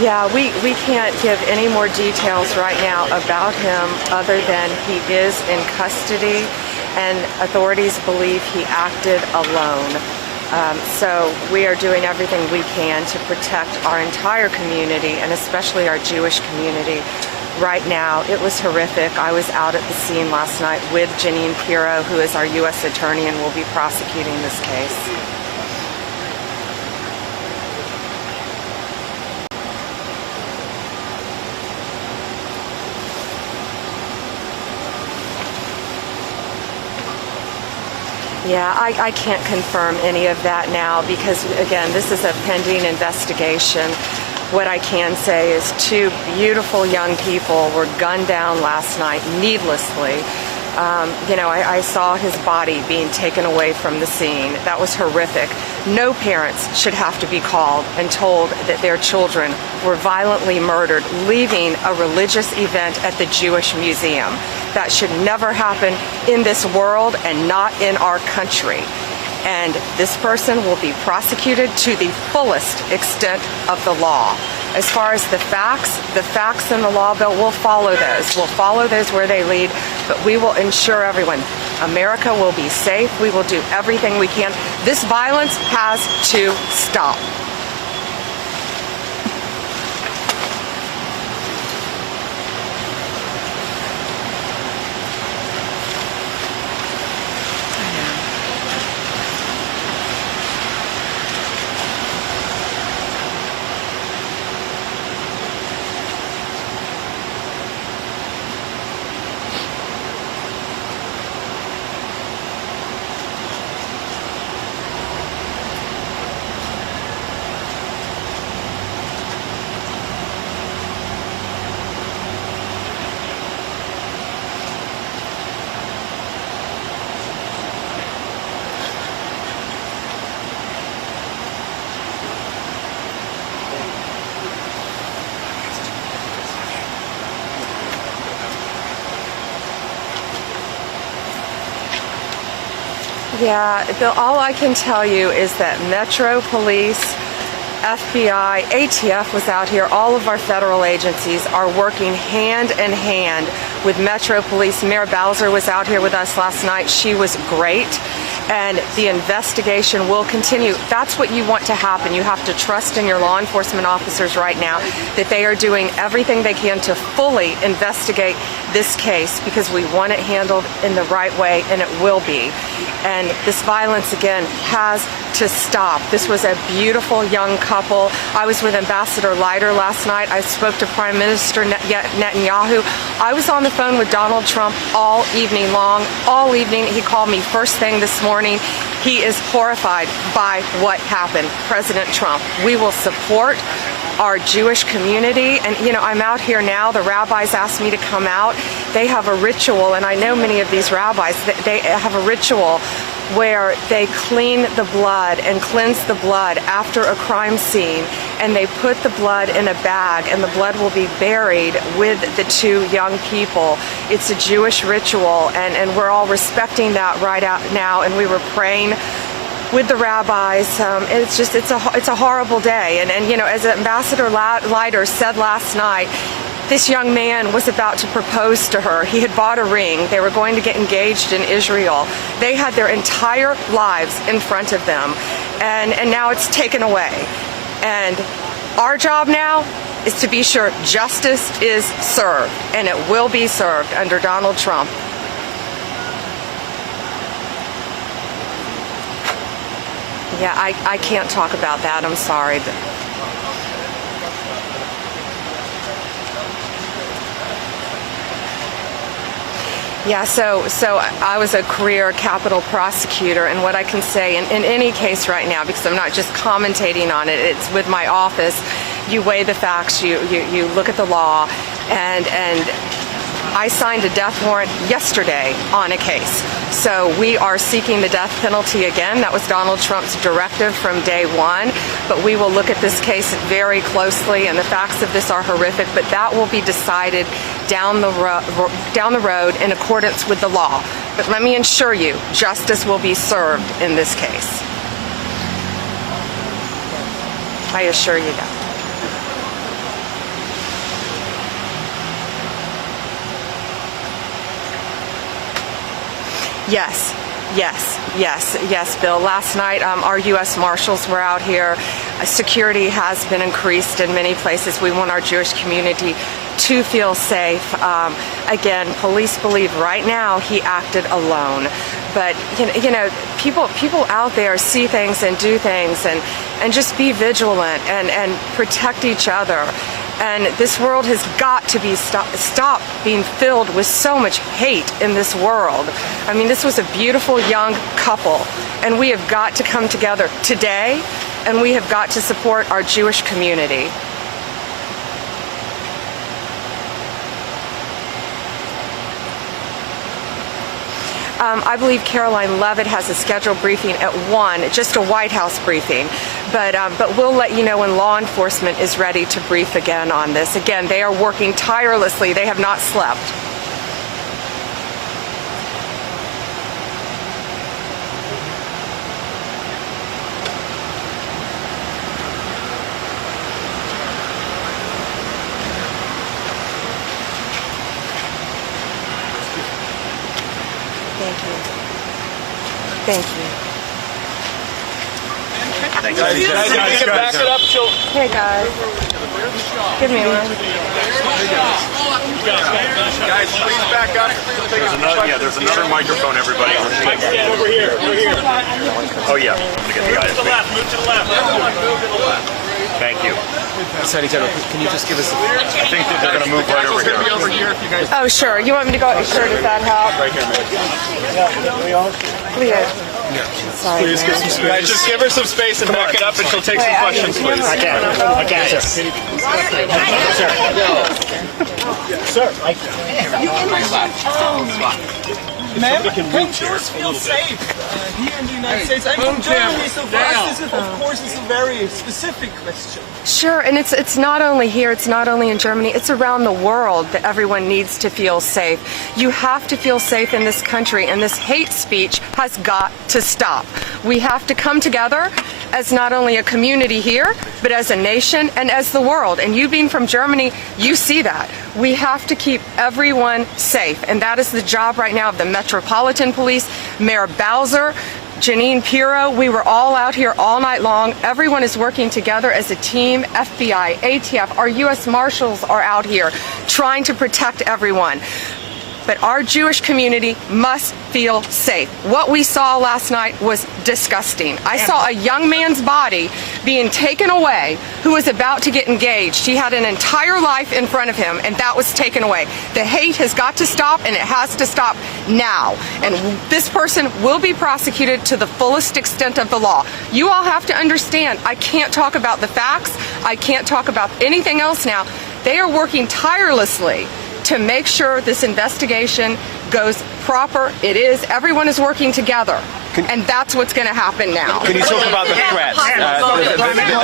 Yeah, we can't give any more details right now about him other than he is in custody and authorities believe he acted alone. So we are doing everything we can to protect our entire community and especially our Jewish community. Right now, it was horrific. I was out at the scene last night with Janine Pirro, who is our U.S. attorney and will be prosecuting this case. Yeah, I can't confirm any of that now because, again, this is a pending investigation. What I can say is 2 beautiful young people were gunned down last night needlessly. I saw his body being taken away from the scene. That was horrific. No parents should have to be called and told that their children were violently murdered, leaving a religious event at the Jewish Museum. That should never happen in this world and not in our country. And this person will be prosecuted to the fullest extent of the law. As far as the facts in the law bill, we'll follow those. We'll follow those where they lead, but we will ensure everyone, America will be safe. We will do everything we can. This violence has to stop. Yeah, all I can tell you is that Metro Police, FBI, ATF was out here. All of our federal agencies are working hand in hand with Metro Police. Mayor Bowser was out here with us last night. She was great. And the investigation will continue. That's what you want to happen. You have to trust in your law enforcement officers right now that they are doing everything they can to fully investigate this case because we want it handled in the right way, and it will be. And this violence, again, has to stop. This was a beautiful young couple. I was with Ambassador Leiter last night. I spoke to Prime Minister Netanyahu. I was on the phone with Donald Trump all evening long. All evening, he called me first thing this morning. He is horrified by what happened. President Trump, we will support our Jewish community. And, I'm out here now. The rabbis asked me to come out. They have a ritual, and I know many of these rabbis, they have a ritual where they clean the blood and cleanse the blood after a crime scene, and they put the blood in a bag, and the blood will be buried with the 2 young people. It's a Jewish ritual, and we're all respecting that right out now, and we were praying with the rabbis. It's a horrible day, and as Ambassador Leiter said last night, this young man was about to propose to her. He had bought a ring. They were going to get engaged in Israel. They had their entire lives in front of them, and now it's taken away. And our job now is to be sure justice is served, and it will be served under Donald Trump. Yeah, I can't talk about that. I'm sorry. Yeah, so I was a career capital prosecutor, and what I can say in any case right now, because I'm not just commentating on it, it's with my office, you weigh the facts, you look at the law, and I signed a death warrant yesterday on a case. So we are seeking the death penalty again. That was Donald Trump's directive from day one. But we will look at this case very closely, and the facts of this are horrific, but that will be decided down the road in accordance with the law. But let me assure you, justice will be served in this case. I assure you that. Yes, Bill. Last night, our U.S. Marshals were out here. Security has been increased in many places. We want our Jewish community to feel safe. Again, police believe right now he acted alone. But, you know, people out there see things and do things and just be vigilant and protect each other. And this world has got to be stop being filled with so much hate in this world. I mean, this was a beautiful young couple, and we have got to come together today, and we have got to support our Jewish community. I believe Caroline Levitt has a scheduled briefing at 1, just a White House briefing. But we'll let you know when law enforcement is ready to brief again on this. Again, they are working tirelessly. They have not slept. Thank you. Back it up, Hey guys. Give me one. Guys, please back up. There's another microphone, everybody. Stand over here. Oh, yeah. I'm going to get the guys. Move to the left. Everyone, move to the left. Thank you. Attorney General, can you just give us I think that they're going to move right over here. Be over here if you guys. Oh, sure. You want me to go? Sure, does that help? Right here, man. Sorry. Please give some space. Guys, just give her some space and back it up, and she'll take some questions, please. I can. Sir. Ma'am, can Jews feel safe here in the United States? I'm from Germany, so for us, this is, of course, is a very specific question. Sure, and it's not only here, it's not only in Germany, it's around the world that everyone needs to feel safe. You have to feel safe in this country, and this hate speech has got to stop. We have to come together as not only a community here, but as a nation and as the world. And you being from Germany, you see that. We have to keep everyone safe, and that is the job right now of the Metropolitan Police, Mayor Bowser, Janine Pirro. We were all out here all night long. Everyone is working together as a team. FBI, ATF, our U.S. Marshals are out here trying to protect everyone. But our Jewish community must feel safe. What we saw last night was disgusting. I saw a young man's body being taken away who was about to get engaged. He had an entire life in front of him, and that was taken away. The hate has got to stop, and it has to stop now. And this person will be prosecuted to the fullest extent of the law. You all have to understand, I can't talk about the facts. I can't talk about anything else now. They are working tirelessly to make sure this investigation goes proper. It is. Everyone is working together. And that's what's going to happen now. Can you talk about the threat?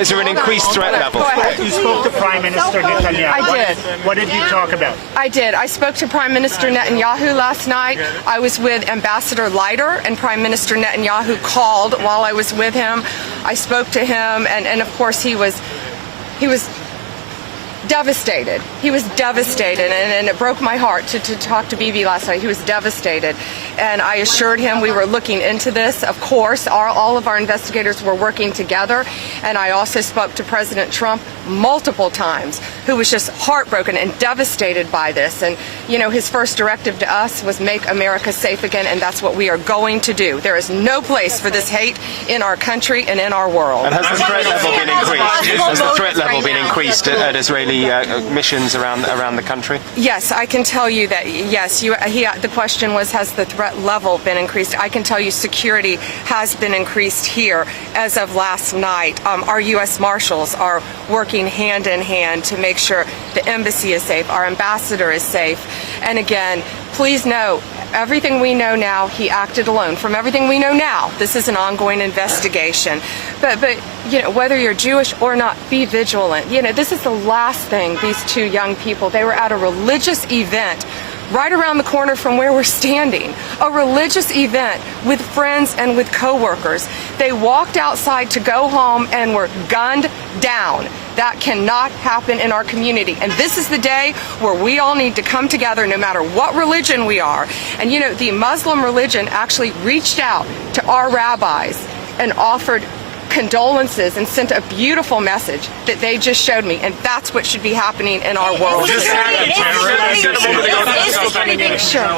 Is there an increased threat level? Go ahead. You spoke to Prime Minister Netanyahu. I did. What did you talk about? I did. I spoke to Prime Minister Netanyahu last night. I was with Ambassador Leiter, and Prime Minister Netanyahu called while I was with him. I spoke to him, and of course he was devastated. He was devastated, and it broke my heart to talk to Bibi last night. He was devastated, and I assured him we were looking into this. Of course, all of our investigators were working together, and I also spoke to President Trump multiple times, who was just heartbroken and devastated by this. And, you know, his first directive to us was make America safe again, and that's what we are going to do. There is no place for this hate in our country and in our world. And has the threat level been increased? Has the threat level been increased at Israeli missions around the country? Yes, I can tell you that, yes. The question was, has the threat threat level been increased. I can tell you security has been increased here as of last night. Our U.S. Marshals are working hand in hand to make sure the embassy is safe, our ambassador is safe. And again, please know, everything we know now, he acted alone. From everything we know now, this is an ongoing investigation. But you know, whether you're Jewish or not, be vigilant. You know, this is the last thing these two young people, they were at a religious event right around the corner from where we're standing, a religious event with friends and with coworkers. They walked outside to go home and were gunned down. That cannot happen in our community. And this is the day where we all need to come together no matter what religion we are. And you know, the Muslim religion actually reached out to our rabbis and offered condolences and sent a beautiful message that they just showed me, and that's what should be happening in our world. Sure.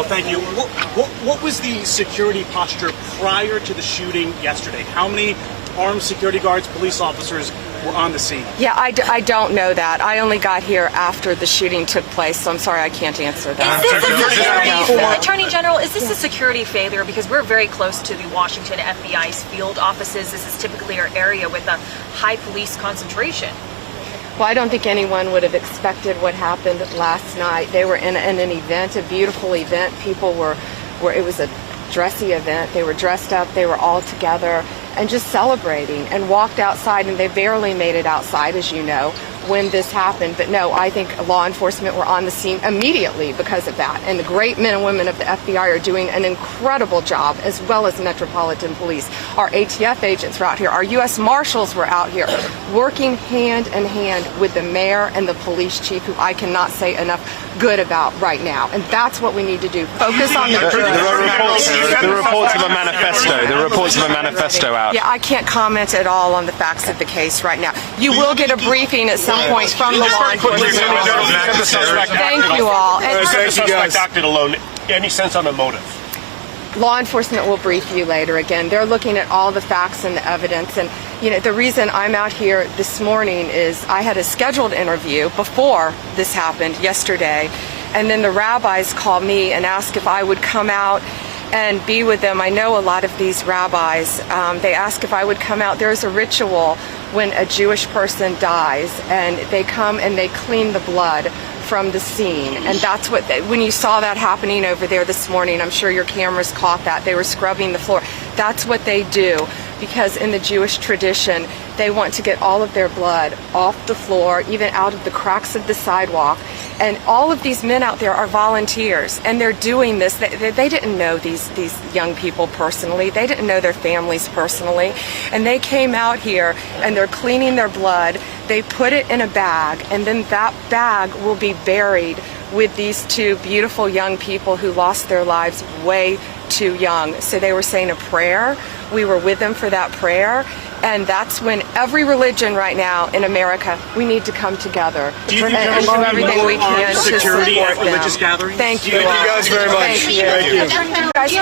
Thank you. What was the security posture prior to the shooting yesterday? How many armed security guards, police officers were on the scene? Yeah, I don't know that. I only got here after the shooting took place, so I'm sorry I can't answer that. Is this a security, Attorney General, is this a security failure? Because we're very close to the Washington FBI's field offices. This is typically our area with a high police concentration. Well, I don't think anyone would have expected what happened last night. They were in an event, a beautiful event. People were it was a dressy event. They were dressed up. They were all together and just celebrating, and walked outside, and they barely made it outside, as you know, when this happened. But no, I think law enforcement were on the scene immediately because of that. And the great men and women of the FBI are doing an incredible job, as well as Metropolitan Police. Our ATF agents were out here. Our U.S. Marshals were out here working hand in hand with the mayor and the police chief, who I cannot say enough good about right now. And that's what we need to do. Focus on the good. The reports of a manifesto. The reports of a manifesto out. Yeah, I can't comment at all on the facts of the case right now. You will get a briefing at some point from the law enforcement. Thank you all. And The suspect acted alone. Any sense on the motive? law enforcement will brief you later. Again, they're looking at all the facts and the evidence. And you know, the reason I'm out here this morning is I had a scheduled interview before this happened yesterday, and then the rabbis called me and asked if I would come out and be with them. I know a lot of these rabbis. They ask if I would come out. There's a ritual when a Jewish person dies, and they come and they clean the blood from the scene. And that's what when you saw that happening over there this morning, I'm sure your cameras caught that. They were scrubbing the floor. That's what they do, because in the Jewish tradition, they want to get all of their blood off the floor, even out of the cracks of the sidewalk. And all of these men out there are volunteers, and they're doing this. They didn't know these young people personally. They didn't know their families personally. And they came out here, and they're cleaning their blood. They put it in a bag, and then that bag will be buried with these two beautiful young people who lost their lives way too young. So they were saying a prayer. We were with them for that prayer. And that's when every religion right now in America, we need to come together Do you think and do everything we can to security support at religious them. gatherings? Thank you. Thank you guys very much. Thank you. Thank you. Guys,